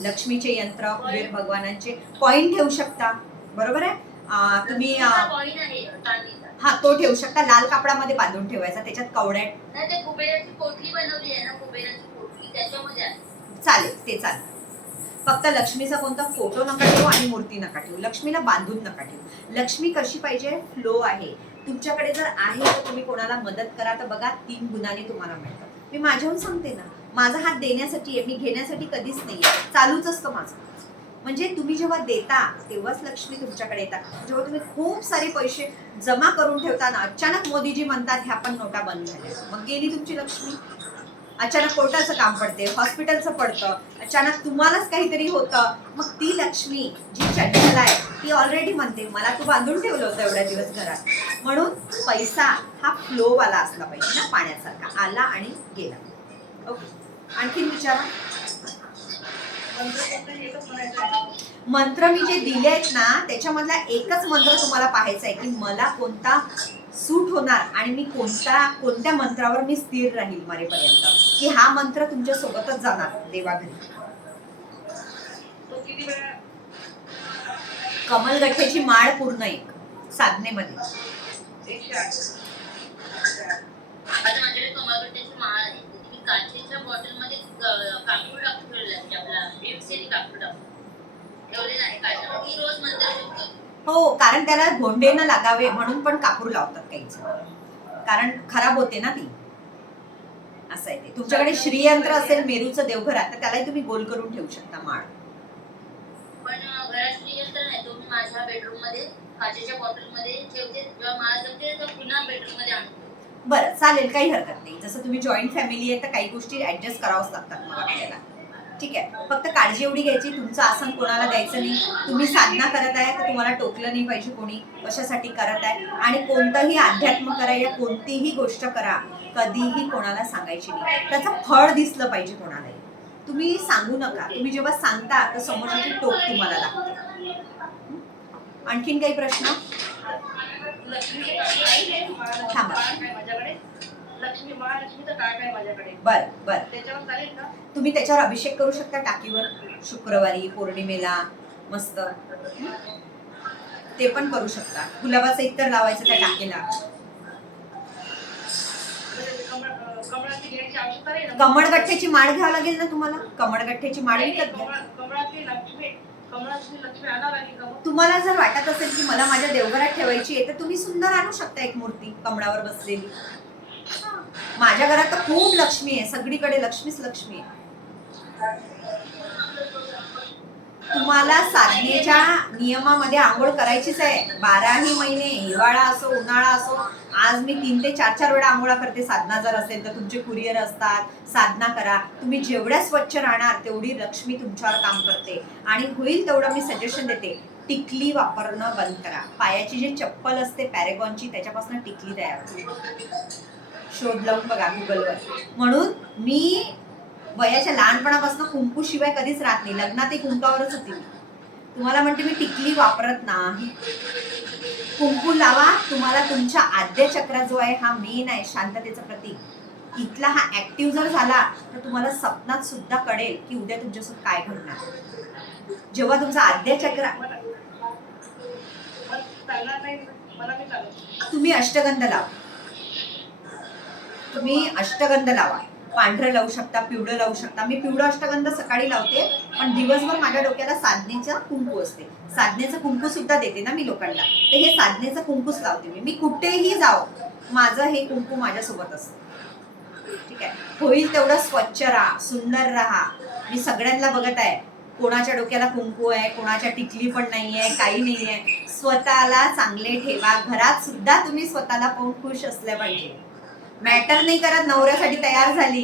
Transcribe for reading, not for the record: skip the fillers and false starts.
लक्ष्मीचे यंत्र, कुबेर भगवानांचे कॉईन ठेवू शकता, बरोबर आहे. तुम्ही हा तो ठेवू शकता, लाल कापडामध्ये बांधून ठेवायचा, त्याच्यात कवड्या. कुबेराची पोटली बनवली आहे ना, कुबेराची पोटली त्याच्यामध्ये चालेल, ते चालेल. फक्त लक्ष्मीचा कोणता फोटो नका ठेवू आणि मूर्ती नका ठेवू, लक्ष्मीला बांधून नका ठेवू. लक्ष्मी कशी पाहिजे, फ्लो आहे. तुमच्याकडे जर आहे तर तुम्ही कोणाला मदत करा, तर बघा 3 गुणाने तुम्हाला मिळतं. मी माझ्याहून सांगते ना, माझा हात देण्यासाठी आहे, मी घेण्यासाठी कधीच नाही, चालूच असतं माझं. म्हणजे तुम्ही जेव्हा देता तेव्हाच लक्ष्मी तुमच्याकडे येतात. जेव्हा तुम्ही खूप सारे पैसे जमा करून ठेवताना अचानक मोदीजी म्हणतात ह्या पण नोटा बंद झाल्या, मग गेली तुमची लक्ष्मी. अचानक कोर्टाचं काम पडते, हॉस्पिटलचं पडतं, अचानक तुम्हालाच काहीतरी होतं, मग ती लक्ष्मी जी चंचल आहे ती ऑलरेडी म्हणते मला तू बांधून ठेवलं होतं एवढ्या दिवस घरात. म्हणून पैसा हा फ्लो वाला असला पाहिजे ना, पाण्यासारखा आला आणि गेला. ओके, आणखीन विचारा. मंत्र मी जे दिले आहेत ना त्याच्यामधला एकच मंत्र तुम्हाला पाहायचा आहे की मला कोणता सूट होणार आणि मी कोणत्या मंत्रावर मी स्थिर राहील मरेपर्यंत, की हा मंत्र तुमच्या सोबतच जाणार देवाघरी. कमलगठ्ठ्याची माळ पूर्ण एक साधनेमध्ये. आता माझ्याकडे कमलगठ्ठ्याची माळ आहे, मी काचेच्या बॉटलमध्ये कापूर टाकून ठेवलेला आहे, आपला वेबसेरी कापूर टाकून ठेवलेला आहे काचेमध्ये, मी रोज मंत्र करतो. हो, कारण त्याला भोंडे न लागावे म्हणून पण कापूर लावतात काहीच, कारण खराब होते ना ती, असं आहे ते. तुमच्याकडे श्रीयंत्र असेल मेरूचं देवघरात तर त्यालाही तुम्ही गोल करून ठेवू शकता माळ. पण घरात श्रीयंत्र नाही, तो मी माझ्या बेडरूम मध्ये काचेच्या बॉटल मध्ये ठेवते, जेव्हा माळ जमते तर पुन्हा बेडरूम मध्ये आणते. बरं, चालेल, काही हरकत नाही. जसं तुम्ही जॉईंट फॅमिली आहे तर काही गोष्टी ऍडजस्ट करावंच लागतात मग आपल्याला. ठीक आहे, फक्त काळजी एवढी घ्यायची तुमचं आसन कोणाला द्यायचं नाही. तुम्ही साधना करत आहे तर तुम्हाला टोकलं नाही पाहिजे कोणी, कशासाठी करत आहे. आणि कोणतंही अध्यात्म करा या कोणतीही गोष्ट करा, कधीही कोणाला सांगायची नाही, त्याचं फळ दिसलं पाहिजे कोणालाही. तुम्ही सांगू नका, तुम्ही जेव्हा सांगता तर समोरची टोक तुम्हाला लागते. आणखीन काही प्रश्न? थांबा. लक्ष्मी महालक्ष्मीचं काय काय माझ्याकडे. बरं बरं, त्याच्यावर चालेल का? तुम्ही त्याच्यावर अभिषेक करू शकता टाकीवर, शुक्रवारी पौर्णिमेला मस्त ते पण करू शकता. गुलाबाचं इतर लावायचं त्या टाकीला. कमळगठ्ठ्याची माळ घ्यावं लागेल ना तुम्हाला, कमळगठ्ठ्याची माळ विकत घ्या. तुम्हाला जर वाटत असेल की मला माझ्या देवघरात ठेवायची आहे तर तुम्ही सुंदर आणू शकता एक मूर्ती कमळावर बसलेली. माझ्या घरात तर खूप लक्ष्मी आहे, सगळीकडे लक्ष्मीच लक्ष्मी आहे. तुम्हाला साधनेच्या नियमामध्ये आंघोळ करायचीच आहे 12ही महिने, हिवाळा असो उन्हाळा असो. आज मी 3 ते 4 वेळा आंघोळा करते. साधना जर असेल तर तुमचे कुरिअर असतात, साधना करा. तुम्ही जेवढ्या स्वच्छ राहणार तेवढी लक्ष्मी तुमच्यावर काम करते. आणि होईल तेवढं मी सजेशन देते, टिकली वापरणं बंद करा. पायाची जी चप्पल असते पॅरेगॉनची त्याच्यापासून टिकली तयार होते, शोध लावून बघा गुगलवर. म्हणून मी वयाच्या लहानपणापासून कुंकू शिवाय कधीच राहत नाही, लग्नातही कुंकावरच होती मी. तुम्हाला म्हणते मी टिकली वापरत नाही. कुंकू लावा. तुम्हाला तुमच्या आद्य चक्र जो आहे हा मेन आहे, शांततेचं प्रतीक. इथला हा ऍक्टिव्ह जर झाला तर तुम्हाला स्वप्नात सुद्धा कळेल की उद्या तुमच्यासोबत काय घडणार. जेव्हा तुमचा आद्य चक्र, तुम्ही अष्टगंध लावा, तुम्ही अष्टगंध लावा. पांढरं लावू शकता, पिवळं लावू शकता. मी पिवळं अष्टगंध सकाळी लावते, पण दिवसभर माझ्या डोक्याला साधनेचं कुंकू असते. साधनेचं कुंकू सुद्धा देते ना मी लोकांना, तर हे साधनेचं कुंकूच लावते मी कुठेही जाओ, माझं हे कुंकू माझ्यासोबत असतं. ठीक आहे, होईल तेवढं स्वच्छ राहा, सुंदर राहा. मी सगळ्यांना बघत आहे, कोणाच्या डोक्याला कुंकू आहे, कोणाच्या टिकली पण नाहीये, काही नाहीये. स्वतःला चांगले ठेवा. घरात सुद्धा तुम्ही स्वतःला पाहून खुश असल्या पाहिजे. मॅटर नाही करत नवऱ्यासाठी तयार झाली